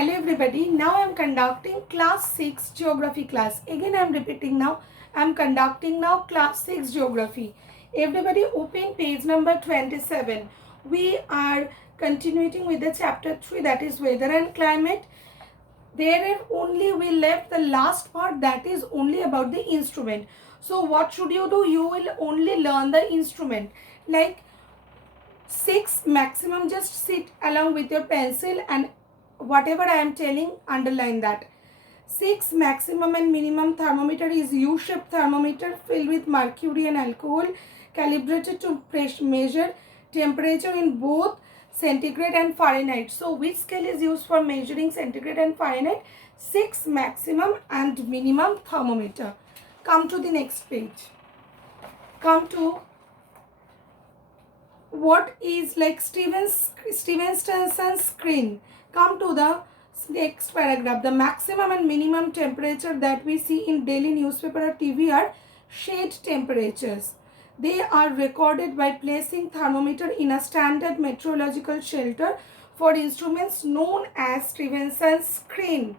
Hello everybody, now I am conducting class 6 geography class. Again I am repeating now, I am conducting now class 6 geography. Everybody open page number 27. We are continuing with the chapter 3, that is weather and climate. There only we left the last part, that is only about the instrument. So what should you do? You will only learn the instrument. Like 6 maximum, just sit along with your pencil and whatever I am telling, underline that. 6 maximum and minimum thermometer is U-shaped thermometer filled with mercury and alcohol, calibrated to measure temperature in both centigrade and Fahrenheit. So which scale is used for measuring centigrade and Fahrenheit? 6 maximum and minimum thermometer. Come to the next page. Come to what is like Stephenson's screen. Come to the next paragraph. The maximum and minimum temperature that we see in daily newspaper or TV are shade temperatures. They are recorded by placing thermometer in a standard meteorological shelter for instruments known as Stephenson's screen.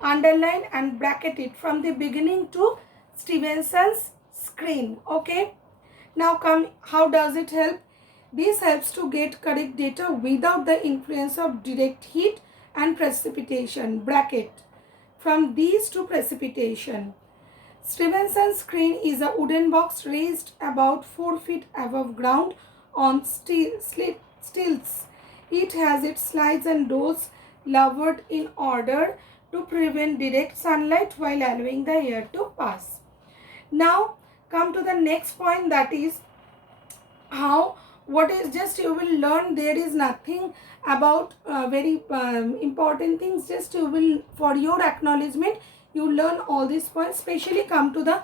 Underline and bracket it from the beginning to Stephenson's screen. Okay. Now come, how does it help? This helps to get correct data without the influence of direct heat and precipitation. Bracket from these to precipitation. Stephenson's screen is a wooden box raised about 4 feet above ground on stilts. It has its slides and doors lowered in order to prevent direct sunlight while allowing the air to pass. Now come to the next point, that is how, what is, just you will learn, there is nothing about very important things, just you will, for your acknowledgement, you learn all these points. Especially come to the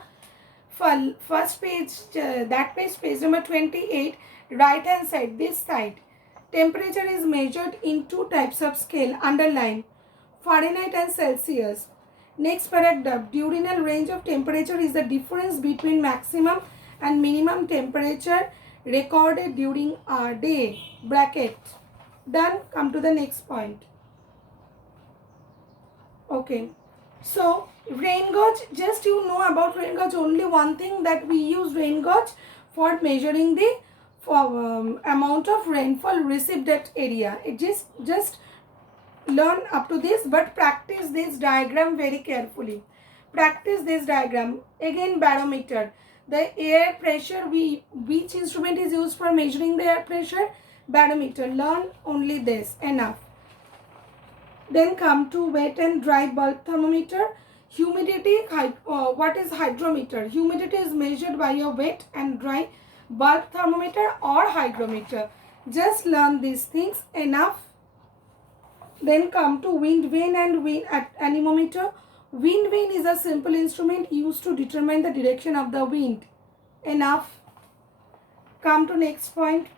first page, that page number 28, right hand side, this side. Temperature is measured in 2 types of scale. Underline Fahrenheit and Celsius. Next paragraph, diurnal range of temperature is the difference between maximum and minimum temperature recorded during a day. Bracket. Done. Come to the next point. Okay. So rain gauge, just you know about rain gauge only one thing, that we use rain gauge for measuring the amount of rainfall received at area. It just learn up to this, but practice this diagram very carefully. Practice this diagram. Again, barometer. The air pressure, which instrument is used for measuring the air pressure? Barometer. Learn only this, enough. Then come to wet and dry bulb thermometer. Humidity, what is hydrometer? Humidity is measured by a wet and dry bulb thermometer or hygrometer. Just learn these things, enough. Then come to wind vane and wind anemometer. Wind vane is a simple instrument used to determine the direction of the wind. Enough. Come to next point.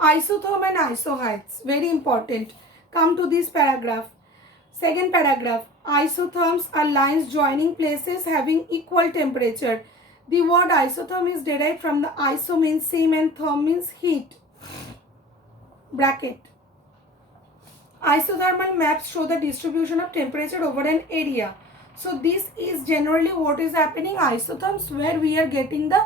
Isotherm and isoheights, very important. Come to this paragraph. Second paragraph. Isotherms are lines joining places having equal temperature. The word isotherm is derived from the iso means same and therm means heat. Bracket. Isothermal maps show the distribution of temperature over an area. So this is generally what is happening. Isotherms, where we are getting the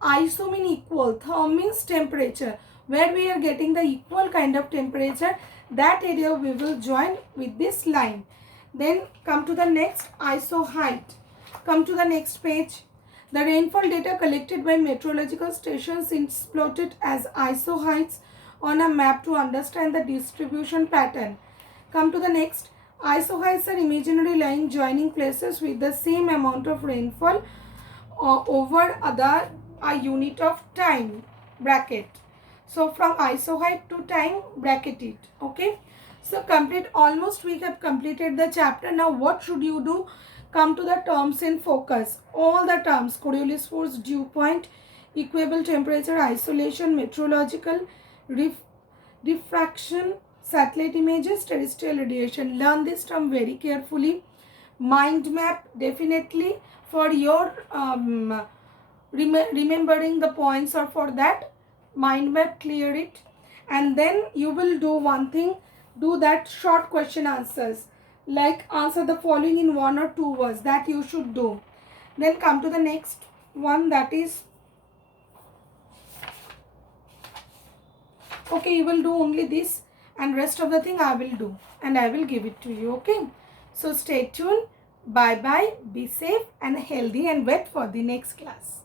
iso mean equal, therm means temperature, where we are getting the equal kind of temperature, that area we will join with this line. Then come to the next, isoheight. Come to the next page. The rainfall data collected by meteorological stations is plotted as isoheights on a map to understand the distribution pattern. Come to the next. Isoheights are imaginary lines joining places with the same amount of rainfall over a unit of time. Bracket. So from isoheight to time, bracket it. Okay. So complete, almost we have completed the chapter. Now what should you do? Come to the terms in focus. All the terms: Coriolis force, dew point, equable temperature, isolation, meteorological, diffraction, satellite images, terrestrial radiation. Learn this term very carefully. Mind map, definitely for your remembering the points, or for that mind map, clear it. and then you will do one thing, do that short question answers, like answer the following in 1 or 2 words, that you should do. Then come to the next one, that is, okay, you will do only this and rest of the thing I will do and I will give it to you. Okay, so stay tuned. Bye bye, be safe and healthy, and wait for the next class.